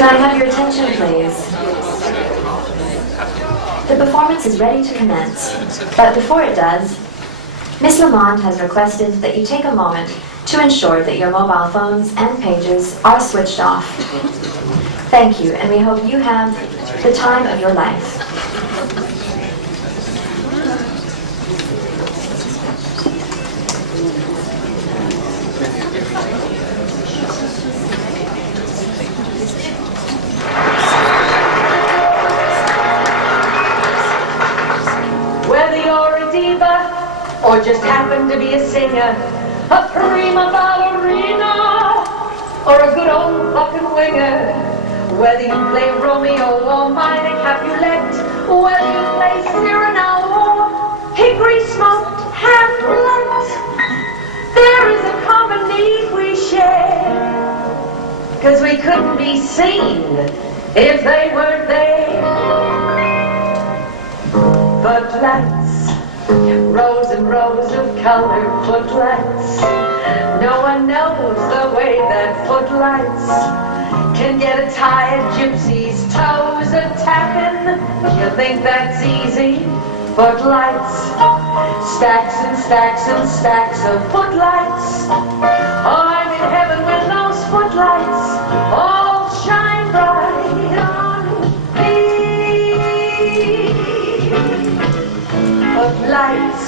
Can I have your attention, please? The performance is ready to commence, but before it does, Miss Lamond has requested that you take a moment to ensure that your mobile phones and pages are switched off. Thank you, and we hope you have the time of your life. Or just happen to be a singer, a prima ballerina, or a good old fucking winger. Whether you play Romeo or minor Capulet, whether you play Cyrano or hickory smoked Hamlet, there is a common need we share, 'cause we couldn't be seen if they weren't there. Footlights, rows and rows of colored footlights. No one knows the way that footlights can get a tired gypsy's toes a-tapping. You think that's easy? Footlights, stacks and stacks and stacks of footlights. Oh, I'm in heaven when those footlights all shine bright on me. Footlights,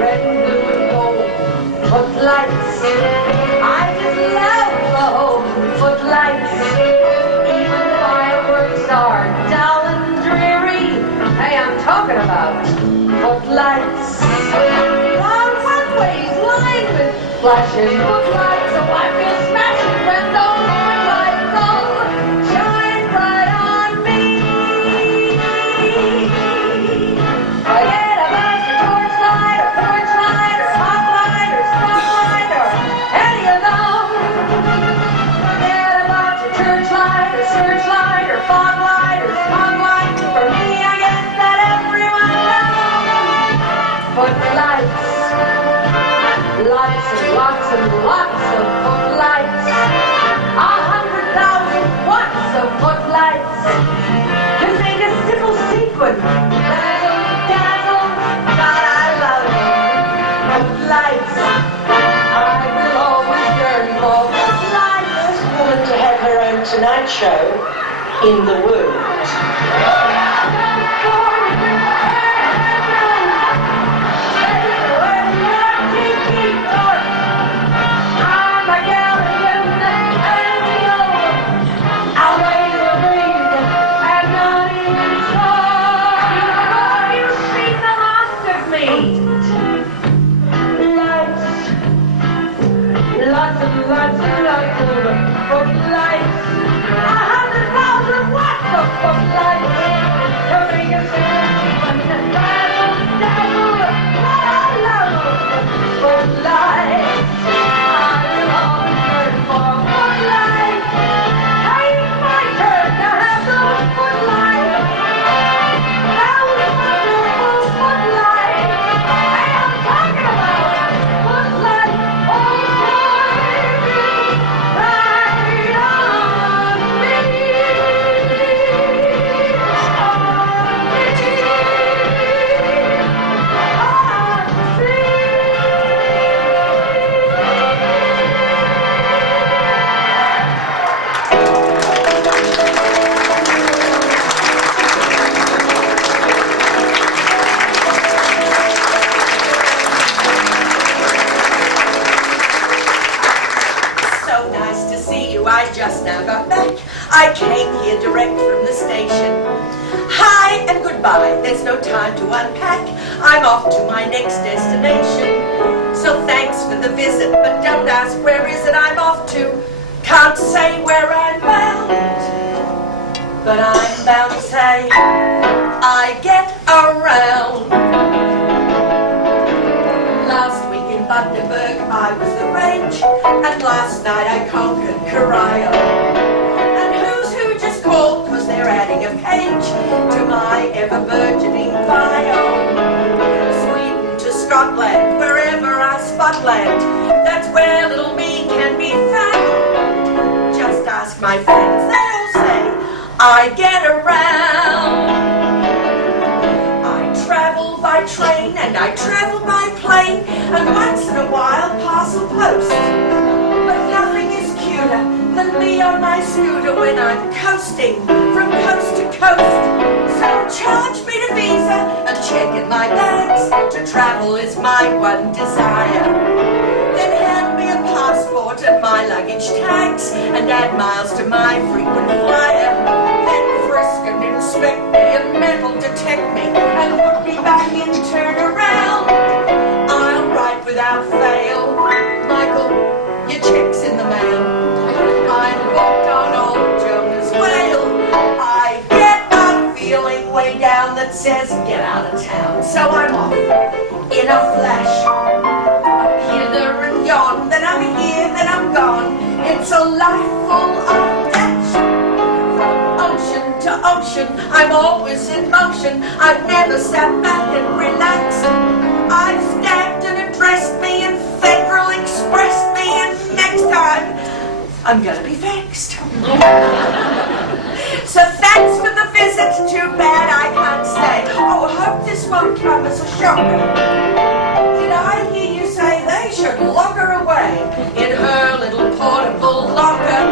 red and blue and gold. Footlights, I just love the whole footlights. Even fireworks are dull and dreary. Hey, I'm talking about footlights. On one-ways lined with flashing footlights. So I feel smashing when those footlights all shine bright on me. Forget about your torchlight or spotlight or any of those. Forget about your churchlight or searchlight or foglight or spotlight. For me, I guess that everyone knows. Footlights, lots and lots and lots of footlights. 100,000 watts of footlights can make a simple sequin dazzle, dazzle. God, I love footlights. I will always yearn for footlights. Woman to have her own Tonight Show in the world. Lots and lots of footlights. 100,000 watts of footlights. To make a simple dazzle, dazzle. I love footlights. I will always yearn for footlights. Hey, it's my turn to have those footlights. Those wonderful footlights. Hey, I'm talking about footlights. I just now got back. I came here direct from the station. Hi and goodbye, there's no time to unpack. I'm off to my next destination. So thanks for the visit, but don't ask where is it I'm off to. Can't say where I'm bound, but I'm bound to say I get around. Last week in Bundaberg I was the rage, and last night I conquered Corio. And who's who just called, 'cause they're adding a page to my ever-burgeoning bio. Sweden to Scotland, wherever I spot land, that's where little me can be found. Just ask my friends, they all I get around. I travel by train and I travel by plane, and once in a while parcel post. But nothing is cuter than me on my scooter when I'm coasting from coast to coast. So charge me to visa and check in my bags. To travel is my one desire. Then hand me a passport and my luggage tags, and add miles to my frequent flyer. Then frisk and inspect me and metal detect me and put me back in, turn around. I'll write without fail, Michael, your check's in the mail. I'm booked on old Jonah's whale. I get a feeling way down that says get out of town. So I'm off in a flash. Up hither and yon, then I'm here, then I'm gone. It's a life full of dash. From ocean to ocean, I'm always in motion. I've never sat back and relaxed. I've stabbed and addressed me and Federal Expressed me, and next time I'm gonna be vexed. So thanks for the visit. Too bad I can't stay. Oh, I hope this won't come as a shocker. Did I hear you say they should lock her away in her little portable locker?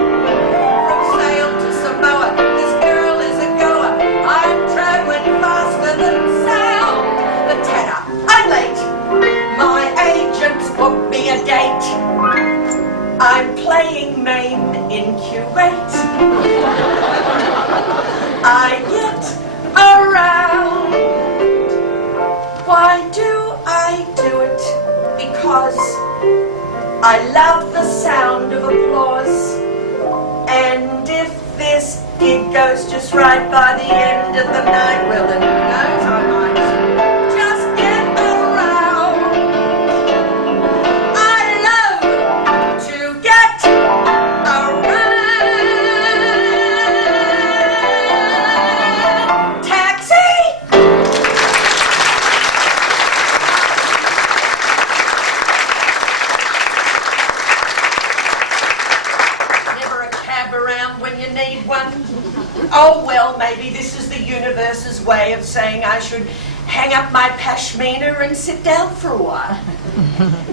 From Sail to Samoa, this girl is a goer. I'm traveling faster than sound. But Tana, I'm late. My agent's booked me a date. I'm playing Maine in Kuwait. I get around. Why do I do it? Because I love the sound of applause. And if this gig goes just right by the end of the night, well then who knows, I might just get around. I love to get around. Taxi! Never a cab around when you need one. Oh well, maybe this is the universe's way of saying I should hang up my pashmina and sit down for a while.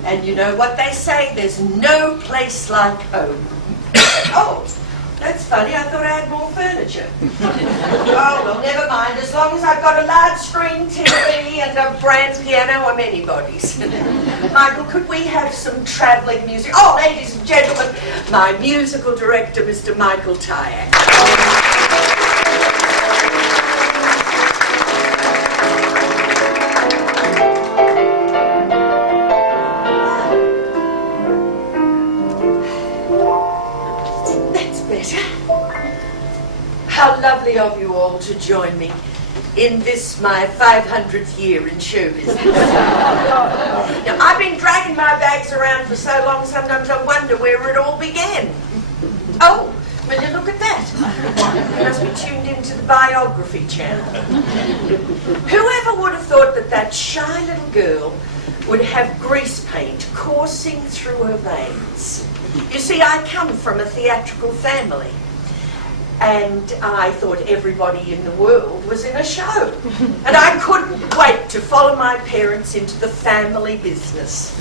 And you know what they say, there's no place like home. Oh, that's funny, I thought I had more furniture. Oh well, never mind, as long as I've got a large screen TV and a grand piano, I'm anybody's. Michael, could we have some travelling music? Oh, ladies and gentlemen, my musical director, Mr. Michael Tyack. How lovely of you all to join me in this, my 500th year in show business. Now, I've been dragging my bags around for so long, sometimes I wonder where it all began. Oh, will you look at that? You must be tuned into the biography channel. Whoever would have thought that that shy little girl would have grease paint coursing through her veins? You see, I come from a theatrical family. And I thought everybody in the world was in a show. And I couldn't wait to follow my parents into the family business.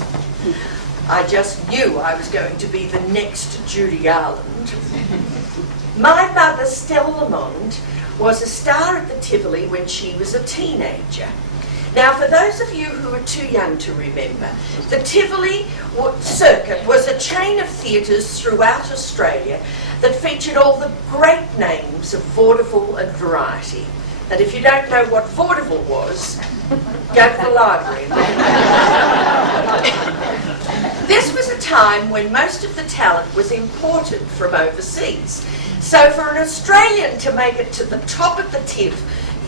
I just knew I was going to be the next Judy Garland. My mother, Stella Lamond, was a star at the Tivoli when she was a teenager. Now, for those of you who are too young to remember, the Tivoli circuit was a chain of theatres throughout Australia that featured all the great names of vaudeville and variety. And if you don't know what vaudeville was, go to the library. This was a time when most of the talent was imported from overseas. So for an Australian to make it to the top of the TIV,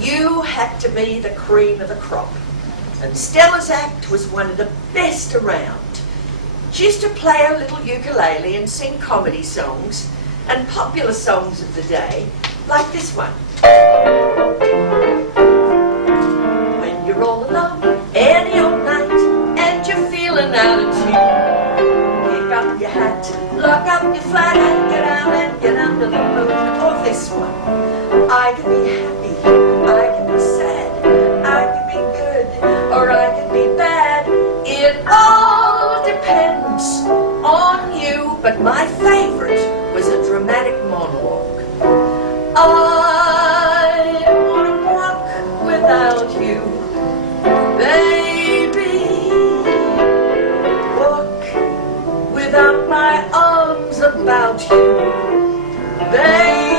you had to be the cream of the crop. And Stella's act was one of the best around. She used to play a little ukulele and sing comedy songs and popular songs of the day, like this one. When you're all alone, any old night, and you're feeling out of tune, pick up your hat, lock up your flat, and get out and get under the moon. Or this one. I can be happy, I can be sad, I can be good, or I can be bad. It all depends on you. But my favorite was a dramatic monologue. I want to walk without you, baby. Walk without my arms about you, baby.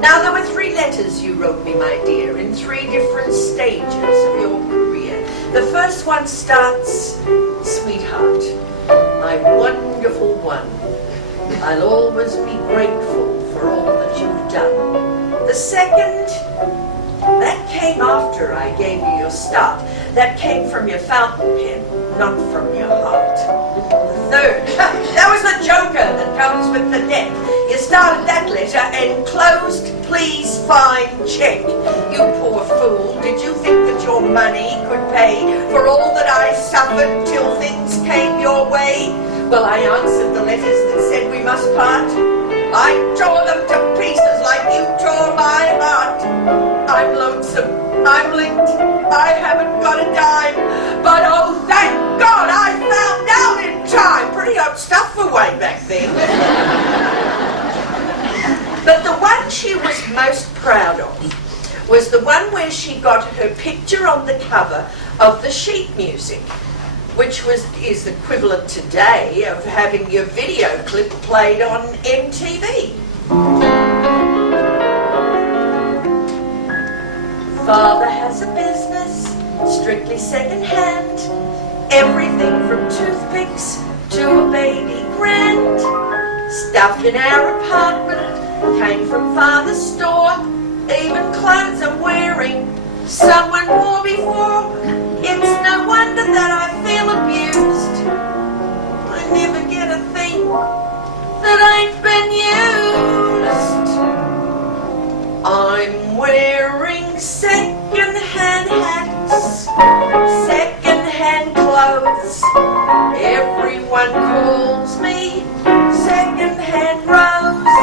Now there were 3 letters you wrote me, my dear, in 3 different stages of your career. The first one starts, sweetheart, my wonderful one. I'll always be grateful for all that you've done. The second, that came after I gave you your start. That came from your fountain pen, not from your heart. The third, that was the joker that comes with the deck. You started that letter, enclosed, please find check. You poor fool, did you think that your money could pay for all that I suffered till things came your way? Well, I answered the letters that said we must part. I tore them to pieces like you tore my heart. I'm lonesome, I'm linked, I haven't got a dime, but oh, thank God I found out in time. Pretty hot stuff for way back then. But the one she was most proud of was the one where she got her picture on the cover of the sheet music, which is equivalent today of having your video clip played on MTV. Father has a business, strictly second-hand, everything from toothpicks to a baby grand. Stuff in our apartment came from Father's store, even clothes I'm wearing someone wore before. It's no wonder that I feel abused. I never get a thing that ain't been used. I'm wearing second-hand hats, second-hand clothes. Everyone calls me second-hand Rose.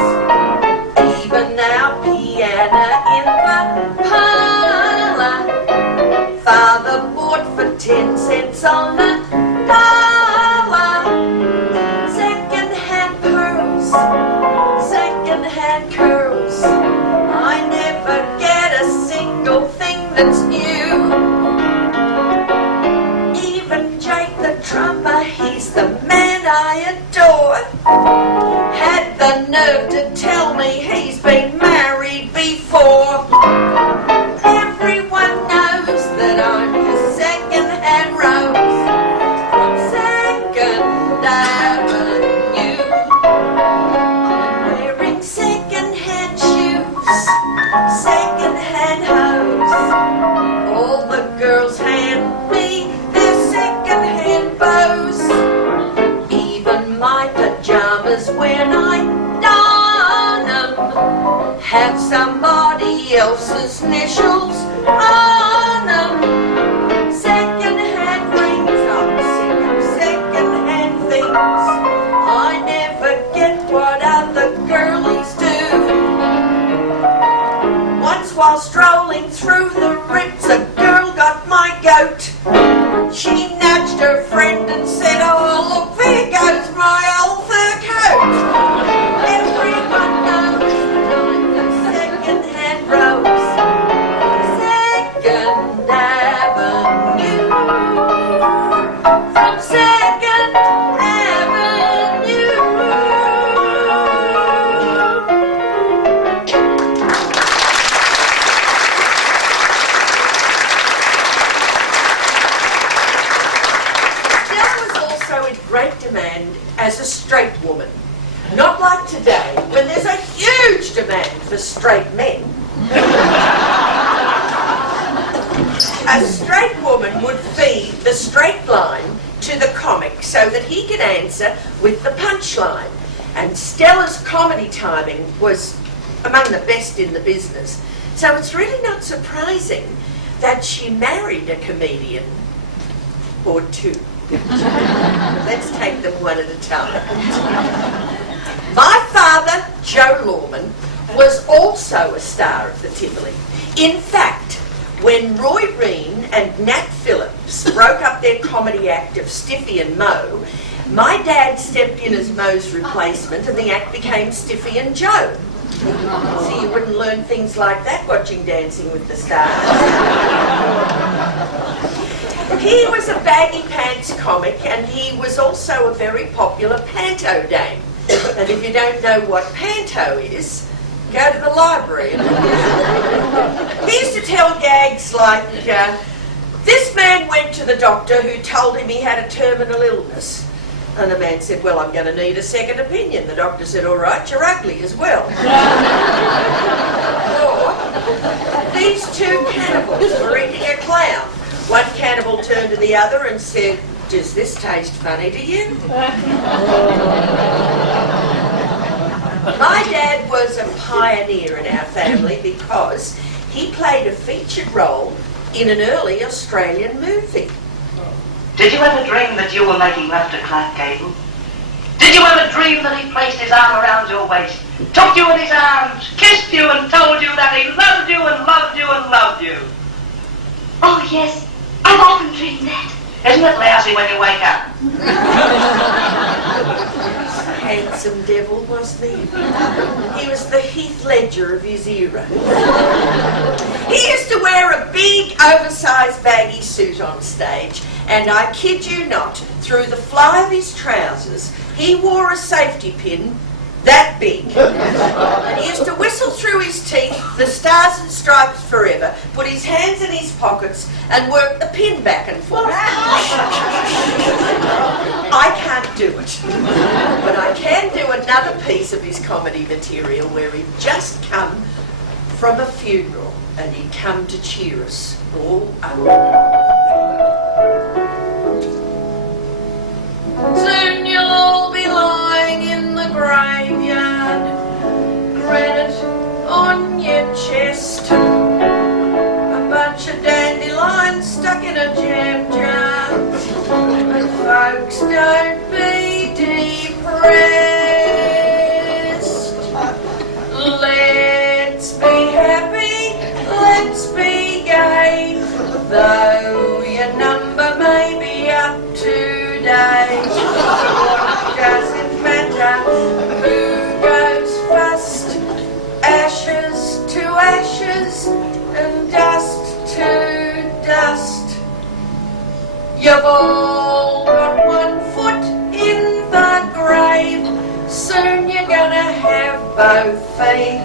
Even our piano in the parlor, Father bought for 10 cents on the dollar. Second-hand pearls, second-hand curls. I never get a single thing that's new. Even Jake the drummer, he's the man I adore, had the nerve to tell me he's been married before. Everyone knows that I'm the second-hand Rose from 2nd Avenue. I'm wearing second-hand shoes, second-hand hose. All the girls hand me their second-hand bows. Even my pajamas when I don 'em have somebody else's initials on them. Second-hand rings, I'm sick of second-hand things. I never get what other girlies do. Once while strolling through the Ritz, a girl got my goat. She nudged her friend and said, oh, look, there goes my old fur coat. Everyone knows that I'm the second-hand Rose, 2nd Avenue, from 2nd Avenue. Stella was also in great demand as a straight woman. Not like today, when there's a huge demand for straight men. A straight woman would feed the straight line to the comic so that he could answer with the punchline. And Stella's comedy timing was among the best in the business. So it's really not surprising that she married a comedian or two. Let's take them one at a time. My father, Joe Lamond, was also a star of the Tivoli. In fact, when Roy Reen and Nat Phillips broke up their comedy act of Stiffy and Mo, my dad stepped in as Mo's replacement and the act became Stiffy and Joe. See, you wouldn't learn things like that watching Dancing with the Stars. He was a baggy pants comic and he was also a very popular panto dame. And if you don't know what panto is, go to the library. He used to tell gags like, this man went to the doctor who told him he had a terminal illness. And the man said, well, I'm going to need a second opinion. The doctor said, all right, you're ugly as well. Or, these two cannibals were eating a clown. One cannibal turned to the other and said, does this taste funny to you? My dad was a pioneer in our family because he played a featured role in an early Australian movie. Did you ever dream that you were making love to Clark Gable? Did you ever dream that he placed his arm around your waist, took you in his arms, kissed you and told you that he loved you and loved you and loved you? Oh, yes. I've often dreamed that. Isn't it lousy when you wake up? Handsome devil, wasn't he? He was the Heath Ledger of his era. He used to wear a big, oversized, baggy suit on stage, and I kid you not, through the fly of his trousers, he wore a safety pin that big. And he used to whistle through his teeth, the Stars and Stripes Forever, put his hands in his pockets and work the pin back and forth. I can't do it. But I can do another piece of his comedy material where he'd just come from a funeral and he'd come to cheer us all up. Soon you'll all be lying in the graveyard, granite on your chest, a bunch of dandelions stuck in a jam jar. But folks, don't be depressed. Let's be happy, let's be gay, though your number may be up today. What does it matter who goes first? Ashes to ashes and dust to dust. You've all got 1 foot in the grave. Soon you're gonna have both feet.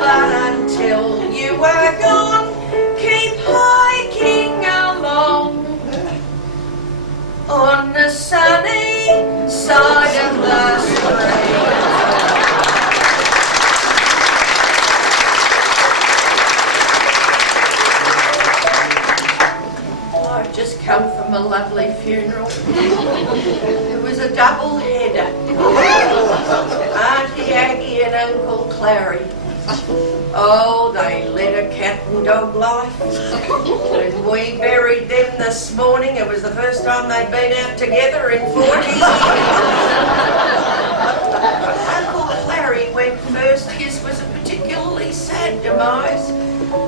But until you are gone, keep hiking along on the sunny side of the street. I've just come from a lovely funeral. It was a double header. Auntie Aggie and Uncle Clary. Oh, they led a cat and dog life. When we buried them this morning, it was the first time they'd been out together in 40 years. Uncle Clary went first. His was a particularly sad demise.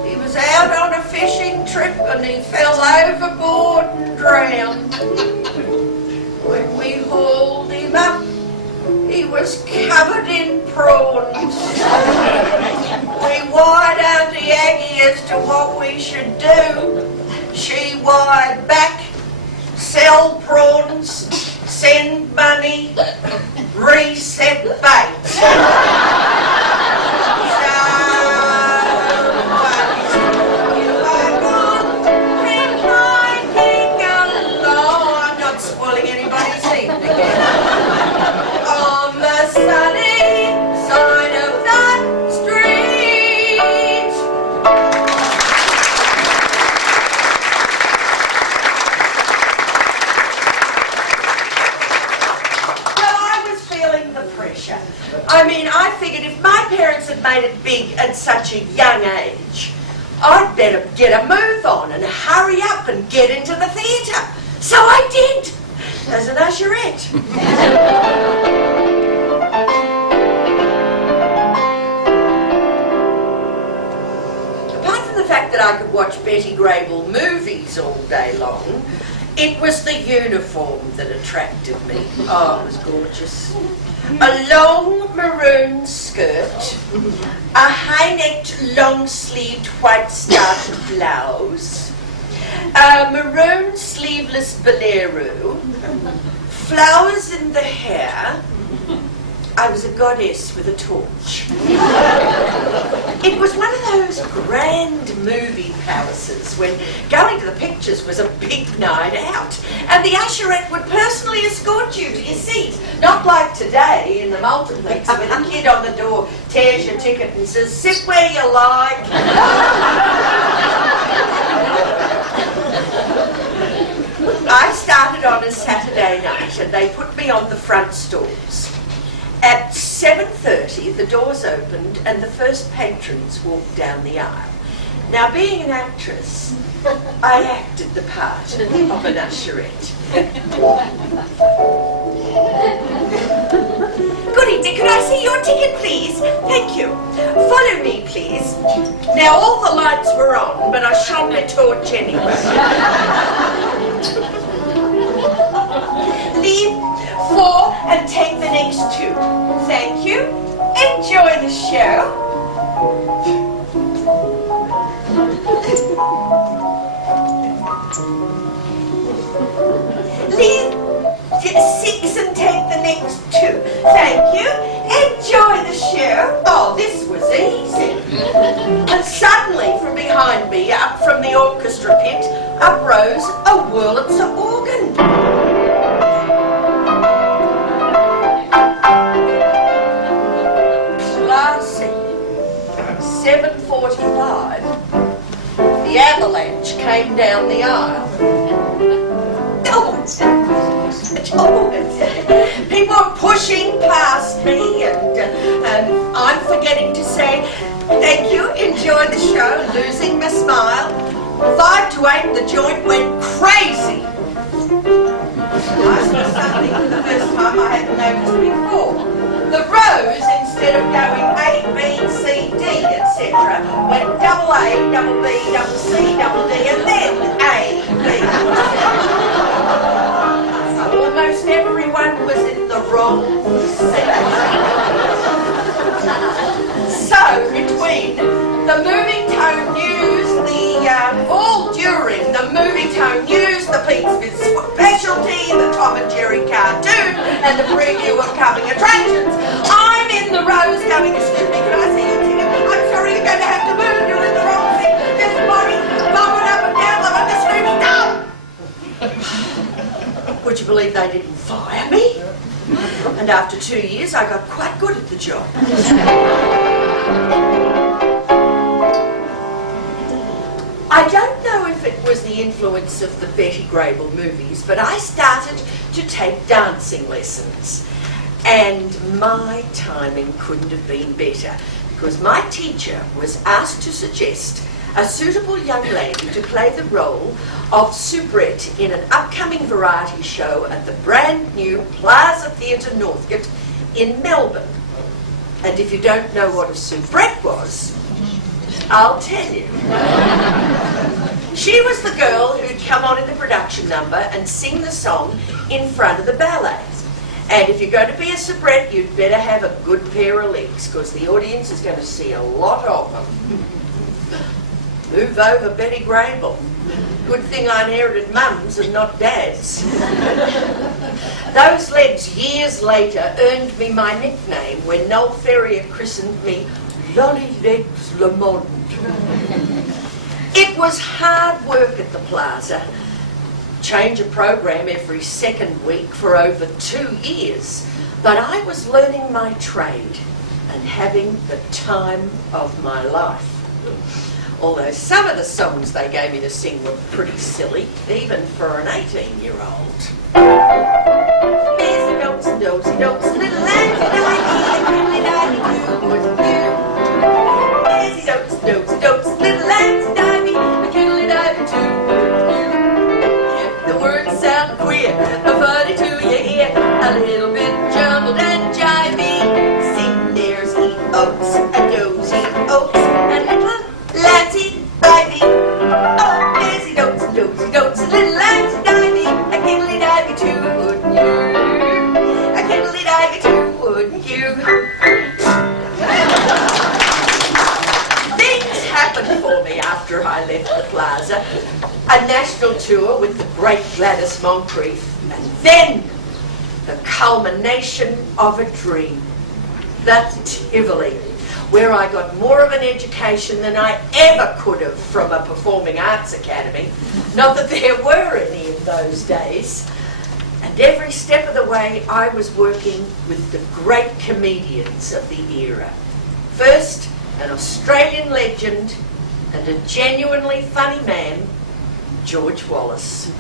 He was out on a fishing trip and he fell overboard and drowned. When we hauled him up, he was covered in prawns. We wired Auntie Aggie as to what we should do. She wired back, sell prawns, send money, reset bait. I mean, I figured if my parents had made it big at such a young age, I'd better get a move on and hurry up and get into the theatre. So I did, as an usherette. I could watch Betty Grable movies all day long. It was the uniform that attracted me. Oh, it was gorgeous. A long maroon skirt, a high-necked, long-sleeved, white-starched blouse, a maroon sleeveless bolero, flowers in the hair. I was a goddess with a torch. It was one of those grand movie palaces when going to the pictures was a big night out. And the usherette would personally escort you to your seat. Not like today in the multiplex where the kid on the door tears your ticket and says, sit where you like. I started on a Saturday night and they put me on the front stalls. At 7:30, the doors opened and the first patrons walked down the aisle. Now, being an actress, I acted the part of an usherette. Good evening, could I see your ticket, please? Thank you. Follow me, please. Now, all the lights were on, but I shone my torch anyway. Leave 4 and take the next 2. Thank you. Enjoy the show. Leave 6 and take the next 2. Thank you. Enjoy the show. Oh, this was easy. And suddenly, from behind me, up from the orchestra pit, uprose a Wurlitzer organ. Classy. 7:45. The avalanche came down the aisle. People are pushing past me and I'm forgetting to say thank you, enjoy the show, losing my smile. 5 to 8, the joint went crazy. I saw something for the first time I hadn't noticed before. The rows, instead of going A, B, C, D, etc., went double A, double B, double C, double D, and then A, B, so almost everyone was in the wrong section. So, between the moving tone news, all during the moving tone news, the Pete's specialty, the Tom and Jerry cartoon, and the preview of coming attractions, I'm in the rows going, excuse me, can I see your ticket? I'm sorry, you're going to have to move, you're in the wrong seat. This body, bobbing up and down like a screaming dog. Would you believe they didn't fire me? And after 2 years, I got quite good at the job. I don't know if it was the influence of the Betty Grable movies, but I started to take dancing lessons. And my timing couldn't have been better, because my teacher was asked to suggest a suitable young lady to play the role of soubrette in an upcoming variety show at the brand new Plaza Theatre Northcote in Melbourne. And if you don't know what a soubrette was, I'll tell you. She was the girl who'd come on in the production number and sing the song in front of the ballet. And if you're going to be a soubrette, you'd better have a good pair of legs, because the audience is going to see a lot of them. Move over, Betty Grable. Good thing I inherited Mum's and not Dad's. Those legs years later earned me my nickname when Noel Ferrier christened me Lolly Legs Lamond. It was hard work at the Plaza. Change a program every second week for over 2 years. But I was learning my trade and having the time of my life. Although some of the songs they gave me to sing were pretty silly, even for an 18-year-old. Messy notes, nosy notes, little lanty-ninety, kiddly-ninety-doo, was you. Messy notes, nosy notes, little lanty-ninety, kiddly-ninety-doo. The words sound queer, funny to your ear, a little bit jumbled and jivey. Sing, there's eat oats, and those eat oats, and little Lancy, Ivy, left the Plaza, a national tour with the great Gladys Moncrief, and then the culmination of a dream, the Tivoli, where I got more of an education than I ever could have from a performing arts academy. Not that there were any in those days. And every step of the way I was working with the great comedians of the era. First, an Australian legend and a genuinely funny man, George Wallace.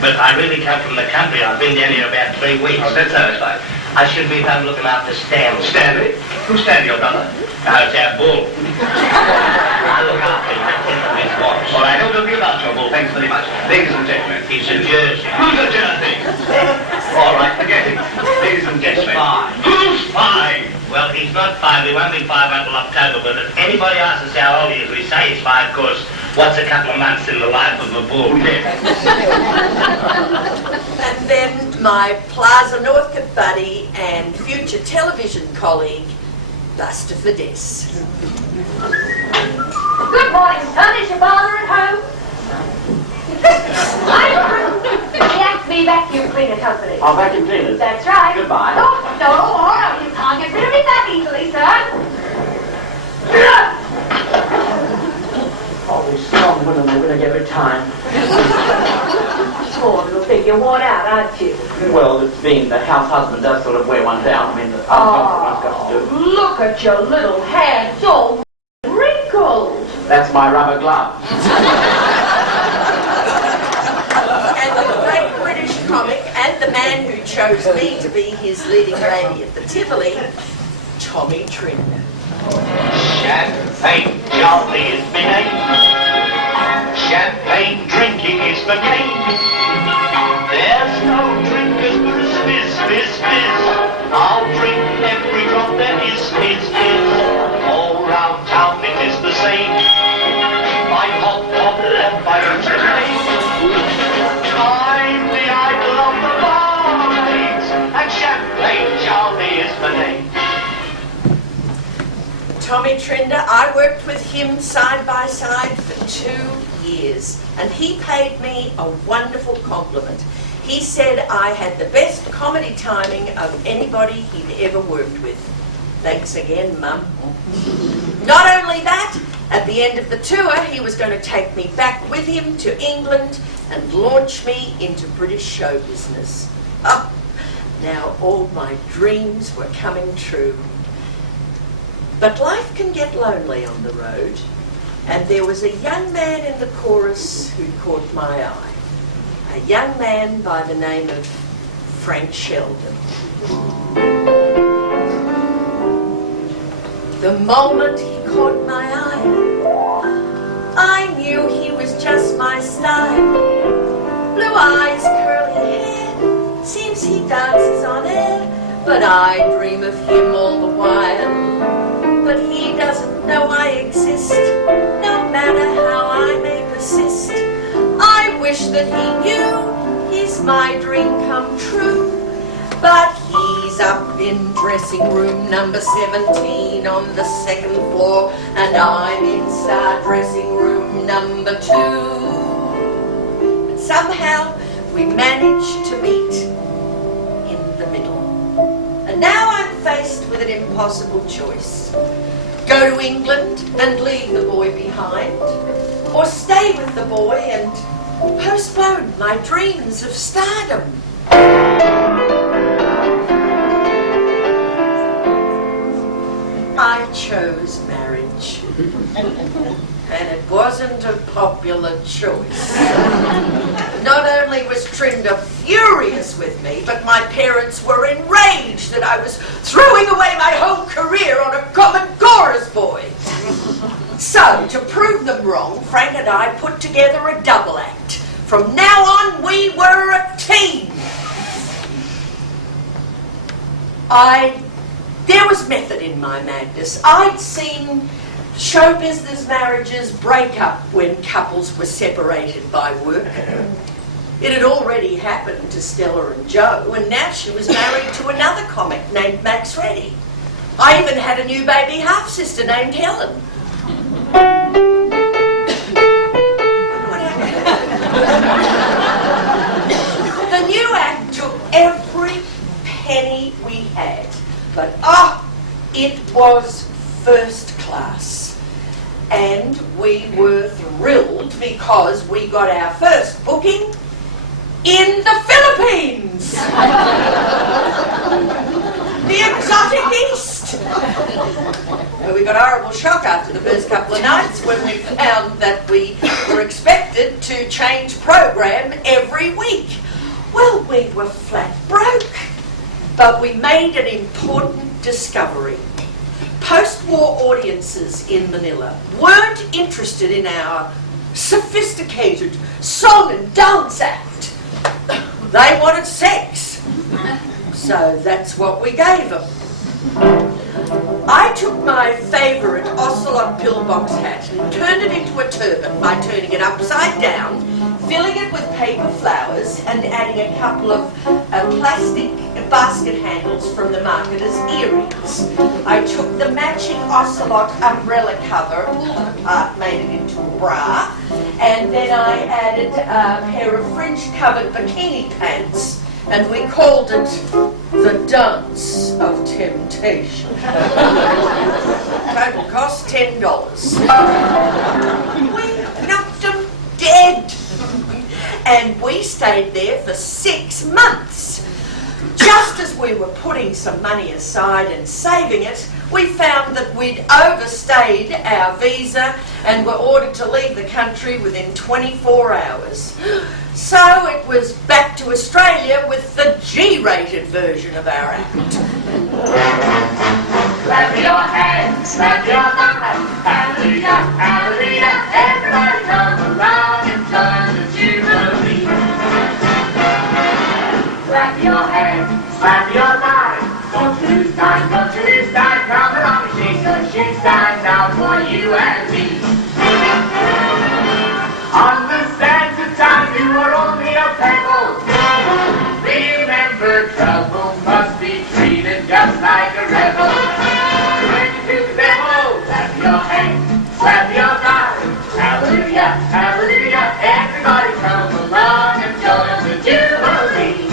But I really come from the country. I've been down here about 3 weeks. Oh, that's satisfied. I should be home looking after Stanley. Stanley? Who's Stanley, your brother? No, it's our bull. I look after him. His watch. All right, don't be about your bull. Thanks very much. Ladies and gentlemen. He's a Jersey. Who's a Jersey? All right, forget it. Ladies and gentlemen. Fine. Who's fine? Well, he's not 5. He won't be 5 until October. But if anybody asks us how old he is, we say he's 5, because what's a couple of months in the life of a bull? And then my Plaza Northcote buddy and future television colleague, Buster Fidesz. Good morning, son. Is your father at home? Tyack, the vacuum cleaner company. Our vacuum cleaners. That's right. Goodbye. No, you can't get rid of me that easily, son. Oh, these strong women are going to get retired. Poor little thing, you're worn out, aren't you? Well, the house husband does sort of wear one down. I mean, the uncomfortable one's got to do. Look at your little hand, it's all wrinkled. That's my rubber glove. And the great British comic and the man who chose me to be his leading lady at the Tivoli, Tommy Trinder. Champagne jolly is my name. Champagne drinking is my game. There's no drink as good as fizz, fizz, fizz. I'll drink every drop there is, fizz, fizz. All round town it is the same. I hop, hop, hop, I entertain. I'm the idol of the barmaids, and champagne jolly is my name. Tommy Trinder, I worked with him side by side for 2 years, and he paid me a wonderful compliment. He said I had the best comedy timing of anybody he'd ever worked with. Thanks again, Mum. Not only that, at the end of the tour, he was going to take me back with him to England and launch me into British show business. Oh, now all my dreams were coming true. But life can get lonely on the road, and there was a young man in the chorus who caught my eye. A young man by the name of Frank Sheldon. The moment he caught my eye, I knew he was just my style. Blue eyes, curly hair, seems he dances on air, but I dream of him all the while. But he doesn't know I exist, no matter how I may persist. I wish that he knew he's my dream come true. But he's up in dressing room number 17 on the 2nd floor, and I'm inside dressing room number 2. But somehow we managed to meet in the middle. And now I'm faced with an impossible choice. Go to England and leave the boy behind, or stay with the boy and postpone my dreams of stardom. I chose marriage, and it wasn't a popular choice. Not only was Trinder furious with me, but my parents were enraged that I was throwing away my whole career on a common chorus boy. So, to prove them wrong, Frank and I put together a double act. From now on, we were a team. There was method in my madness. I'd seen show business marriages break up when couples were separated by work. It had already happened to Stella and Joe, and now she was married to another comic named Max Reddy. I even had a new baby half-sister named Helen. But it was first class. And we were thrilled because we got our first booking in the Philippines. The exotic East. Well, we got a horrible shock after the first couple of nights when we found that we were expected to change program every week. Well, we were flat broke, but we made an important discovery. Post-war audiences in Manila weren't interested in our sophisticated song and dance act. They wanted sex. So that's what we gave them. I took my favourite ocelot pillbox hat and turned it into a turban by turning it upside down, filling it with paper flowers and adding a couple of plastic basket handles from the market as earrings. I took the matching ocelot umbrella cover, pulled it apart, made it into a bra, and then I added a pair of fringe-covered bikini pants, and we called it the Dance of Temptation. Total cost $10. We knocked them dead. And we stayed there for 6 months. Just as we were putting some money aside and saving it, we found that we'd overstayed our visa and were ordered to leave the country within 24 hours. So it was back to Australia with the G-rated version of our act. Clap your hands, clap your thighs, hallelujah, hallelujah, everybody come along and join the jubilee. Clap your hands, clap your thighs, don't you lose time, come along and shake the shake signs out for you and me. Understand the time you are only a pebble. Remember trouble must be treated just like a rebel. When you do the demo, clap your hands, clap your thighs, hallelujah, hallelujah, everybody come along and join the jubilee.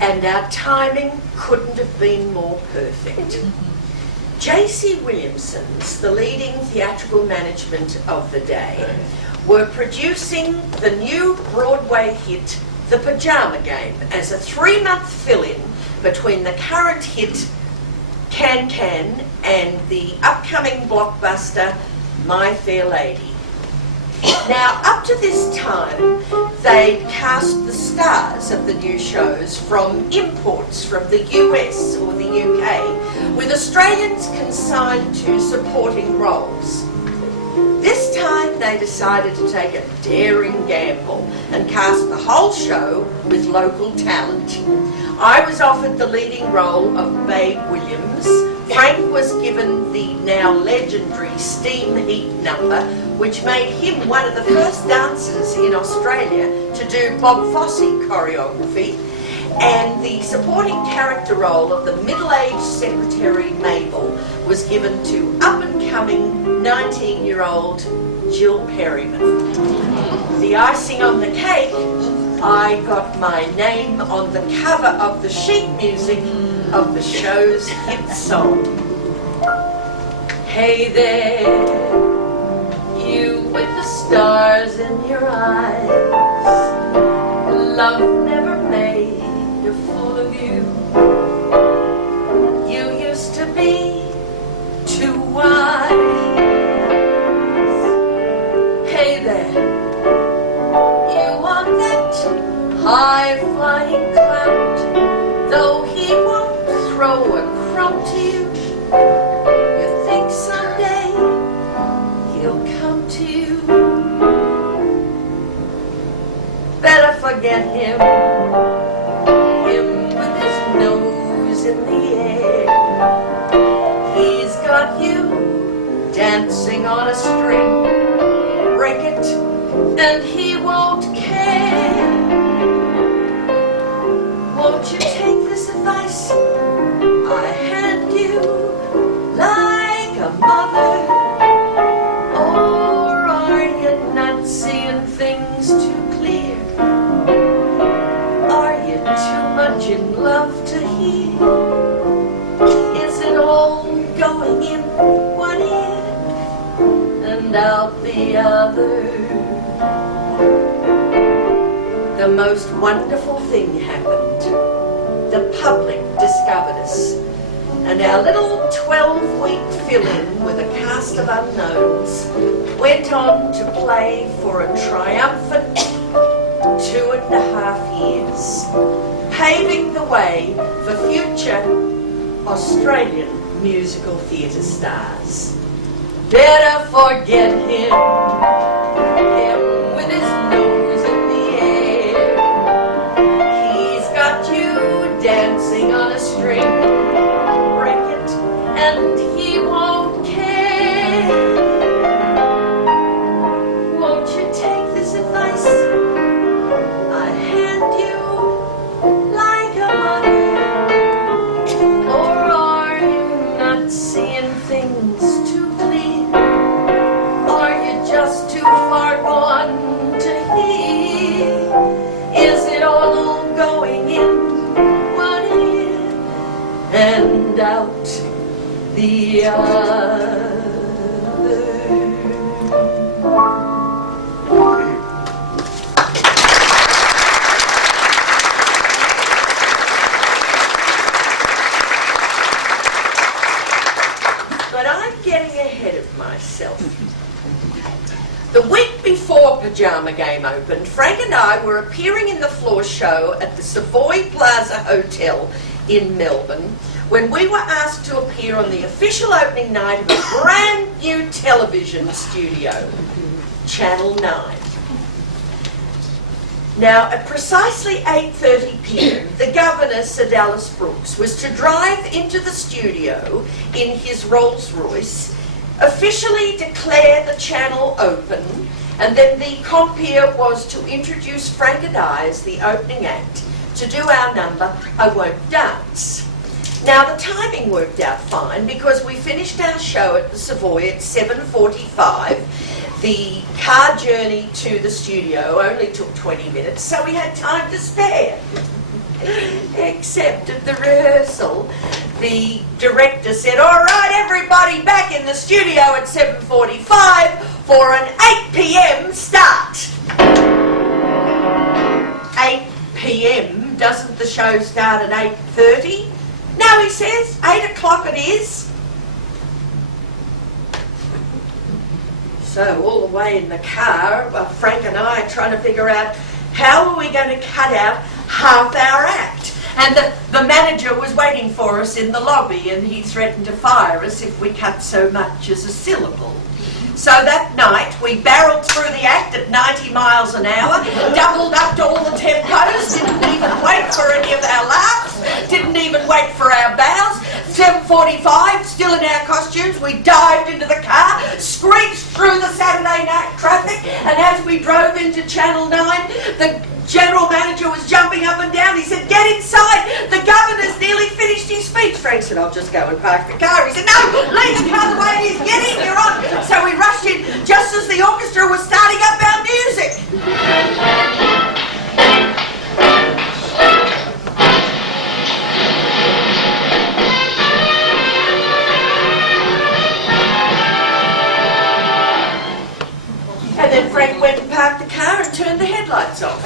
And our timing couldn't have been more perfect. J.C. Williamson's, the leading theatrical management of the day, were producing the new Broadway hit The Pajama Game as a 3-month fill-in between the current hit Can Can and the upcoming blockbuster My Fair Lady. Now, up to this time, they'd cast the stars of the new shows from imports from the US or the UK, with Australians consigned to supporting roles. This time they decided to take a daring gamble and cast the whole show with local talent. I was offered the leading role of Babe Williams. Frank was given the now legendary Steam Heat number, which made him one of the first dancers in Australia to do Bob Fosse choreography. And the supporting character role of the middle-aged secretary Mabel was given to up-and-coming 19-year-old Jill Perryman. The icing on the cake, I got my name on the cover of the sheet music of the show's hit song. Hey there, you with the stars in your eyes, love never made a fool of you. You used to be too wise. Hey there, you on that high-flying cloud, though he won't throw a crumb to you, you think someday he'll come to you. Better forget him, him with his nose in the air. He's got you dancing on a string. Break it and he won't care. Won't you take this advice I hand you, like a mother? Or are you not seeing things too clear? Are you too much in love to hear? and out the other. The most wonderful thing happened. The public discovered us, and our little 12-week fill-in with a cast of unknowns went on to play for a triumphant 2.5 years, paving the way for future Australian musical theatre stars. Better forget him with his nose in the air. He's got you dancing on a string, break it, and he won't care. Won't you take this advice I hand you like a mother? Or are you not seeing things too clear? Are you just too far gone to hear? Is it all going in one ear and out the other? But I'm getting ahead of myself. The week before Pajama Game opened, Frank and I were appearing in the floor show at the Savoy Plaza Hotel in Melbourne when we were asked to appear on the official opening night of a brand new television studio, Channel 9. Now, at precisely 8:30 p.m, the Governor, Sir Dallas Brooks, was to drive into the studio in his Rolls Royce, officially declare the channel open, and then the compere was to introduce Frank and I as the opening act to do our number, I Won't Dance. Now, the timing worked out fine because we finished our show at the Savoy at 7:45. The car journey to the studio only took 20 minutes, so we had time to spare. Except at the rehearsal, the director said, "All right, everybody back in the studio at 7:45 for an 8 p.m. start." 8 p.m? Doesn't the show start at 8:30? No, he says, 8 o'clock it is. So all the way in the car, Frank and I are trying to figure out how are we going to cut out half our act. And the manager was waiting for us in the lobby, and he threatened to fire us if we cut so much as a syllable. So that night we barreled through the act at 90 miles an hour, doubled up to all the tempos, didn't even wait for any of our laughs, didn't even wait for our bows. 7:45, still in our costumes, we dived into the car, screeched through the Saturday night traffic, and as we drove into Channel 9, the general manager was jumping up and down. He said, "Get inside, the Governor's nearly finished his speech." Frank said, "I'll just go and park the car." He said, "No, leave the car the way it is, get in, you're on." So we rushed in just as the orchestra was starting up our music. And then Frank went and parked the car and turned the headlights off.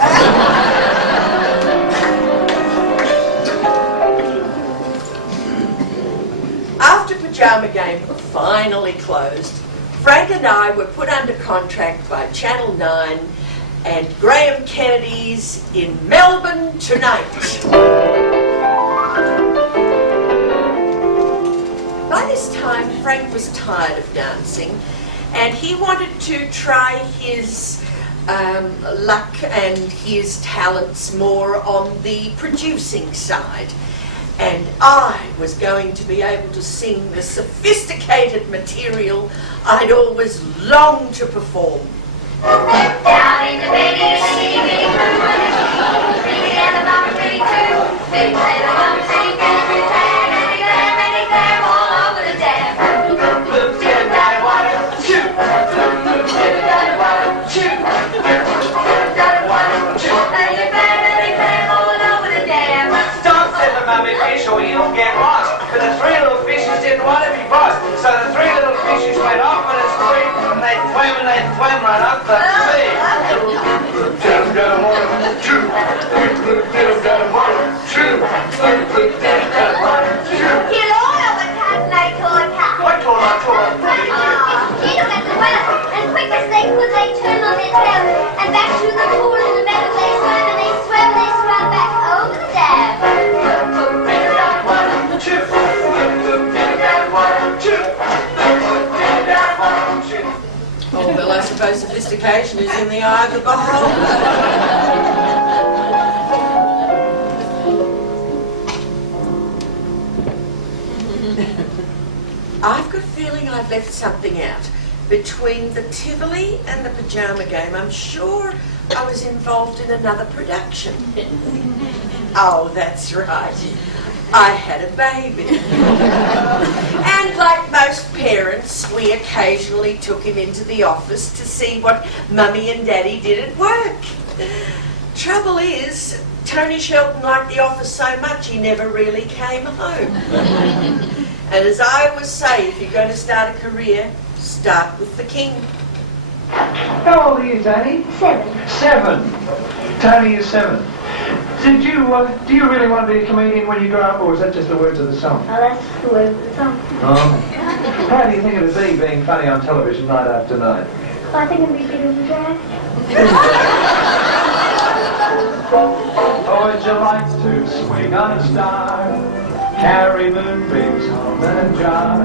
After Pajama Game finally closed, Frank and I were put under contract by Channel 9 and Graham Kennedy's In Melbourne Tonight. By this time, Frank was tired of dancing, and he wanted to try his luck and his talents more on the producing side. And I was going to be able to sing the sophisticated material I'd always longed to perform. Down in the baby, bitty, bitty, pretty and the mama pretty too. Big little mama pretty, pretty glad, all over the dam. Don't say the mummy fish or you'll get lost. But the three little fishes didn't want to be boss. So the three little fish fishes went up in the street and they swim right up to me. Kill all of the cats like toy cats. What toy? He looked at the well, and quick as they could, they turned on their tail, and back to the pool in the meadow they swam, and they swam back over the dam. Oh, well, I suppose sophistication is in the eye of the beholder. I've got a feeling I've left something out. Between the Tivoli and the pajama game, I'm sure I was involved in another production. Oh, that's right. I had a baby. And like most parents, we occasionally took him into the office to see what Mummy and Daddy did at work. Trouble is, Tony Sheldon liked the office so much he never really came home. And as I always say, if you're going to start a career, start with the king. How old are you, Tony? 7. 7. Tony is 7. Do you really want to be a comedian when you grow up, or is that just the words of the song? Oh, that's the word of the song. Oh. How do you think it would be being funny on television night after night? Well, I think it'd be good as a drag. Oh, would you like to swing on a star, carry moonbeams home in a jar,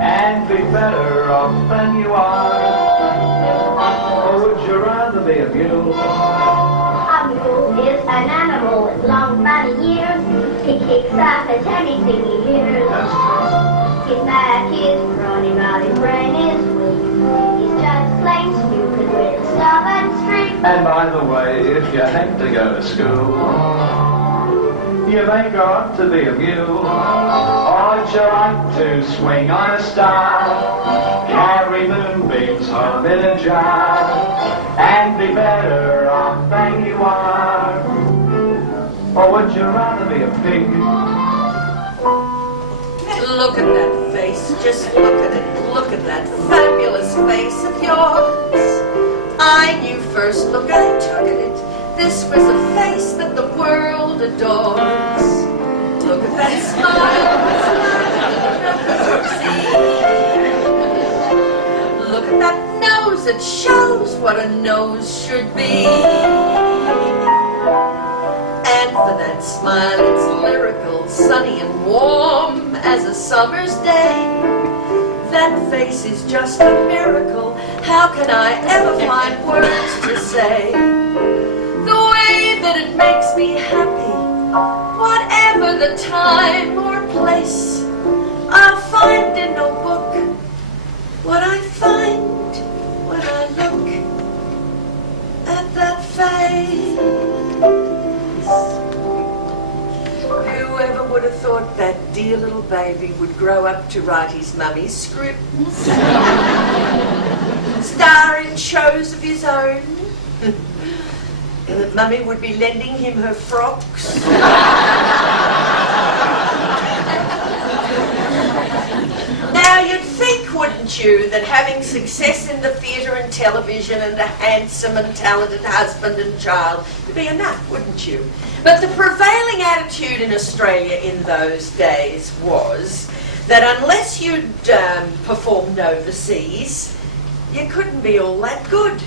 and be better off than you are? Or would you rather be a mule? A mule is an animal with long body ears. He kicks up at anything he hears. His back is running out, his brain is weak. He's just plain stupid with a stubborn streak. And by the way, if you hate to go to school, you may grow up to be a mule. Or would you like to swing on a star, carry moonbeams home in a jar, and be better off than you are? Or would you rather be a pig? Look at that face, just look at it. Look at that fabulous face of yours. I knew first look I took at it. This was a face that the world adores. Look at that smile. Look at that nose, it shows what a nose should be. And for that smile, it's lyrical, sunny and warm as a summer's day. That face is just a miracle. How can I ever find words to say? The way that it makes me happy, whatever the time or place, I'll find in no book what I find when I look at that face. Whoever would have thought that dear little baby would grow up to write his mummy's scripts, star in shows of his own, and that Mummy would be lending him her frocks. Now you'd think, wouldn't you, that having success in the theatre and television and a handsome and talented husband and child would be enough, wouldn't you? But the prevailing attitude in Australia in those days was that unless you'd performed overseas, you couldn't be all that good.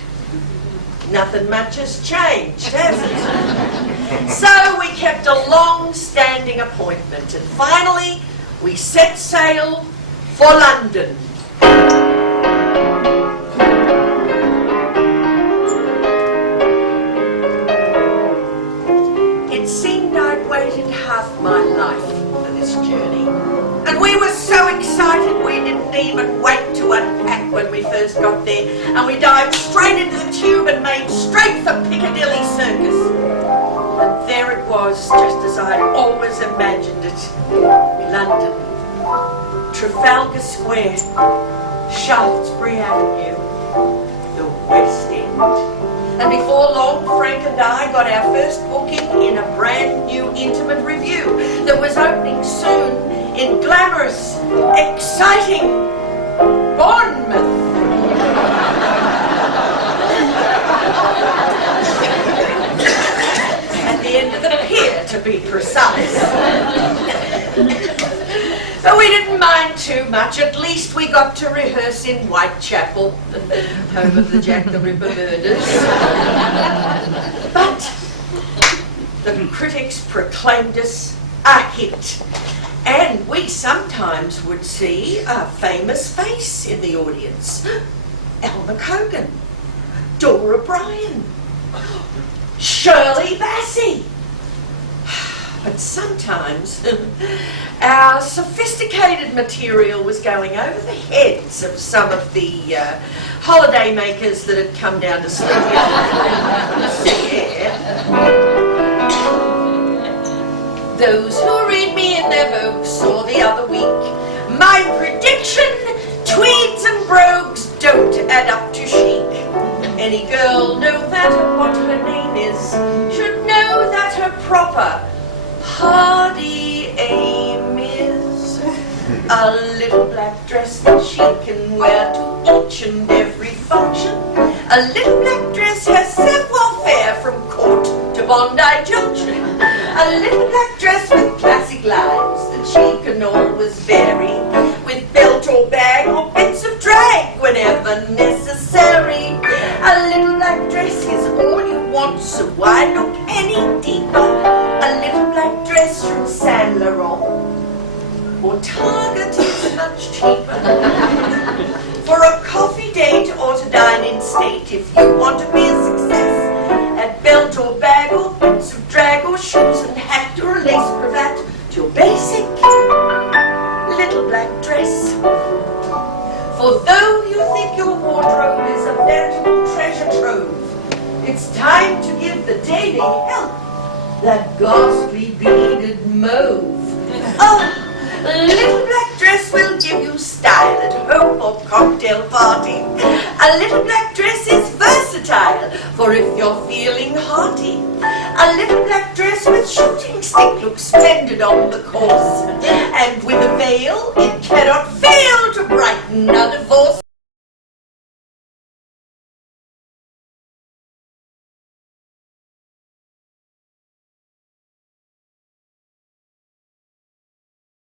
Nothing much has changed, has it? So we kept a long-standing appointment, and finally we set sail for London. It seemed I'd waited half my life for this journey, and we were so excited we didn't even wait to unpack when we first got there, and we dived straight into the tube and made straight for Piccadilly Circus. And there it was, just as I'd always imagined it. London, Trafalgar Square, Shaftesbury Avenue, the West End. And before long, Frank and I got our first booking in a brand new intimate revue that was opening soon in glamorous, exciting much. At least we got to rehearse in Whitechapel, home of the Jack the Ripper murders. But the critics proclaimed us a hit. And we sometimes would see a famous face in the audience. Elmer Cogan, Dora Bryan, Shirley Bassey. But sometimes our sophisticated material was going over the heads of some of the holiday makers that had come down to studio. Those who read me in their Vogue saw the other week my prediction: tweeds and brogues don't add up to chic. Any girl, no matter what her name is, should know that her proper hardy aim is a little black dress that she can wear to each and every function. A little black dress has savoir-faire from Court to Bondi Junction. A little black dress with classic lines that she can always vary, with belt or bag or bits of drag whenever necessary. A little black dress is all you want, so why look any deeper? A little black dress from Saint Laurent or Target is much cheaper. For a coffee date or to dine in state, if you want to be a success, at belt or bag or bits of drag or shoes and hat or a lace cravat, to your basic little black dress. For though you think your wardrobe is a veritable treasure trove, it's time to give the Daily Help that ghastly beaded mauve. Oh, a little black dress will give you style at home or cocktail party. A little black dress is versatile for if you're feeling hearty. A little black dress with shooting stick looks splendid on the course. And with a veil, it cannot fail to brighten a divorce.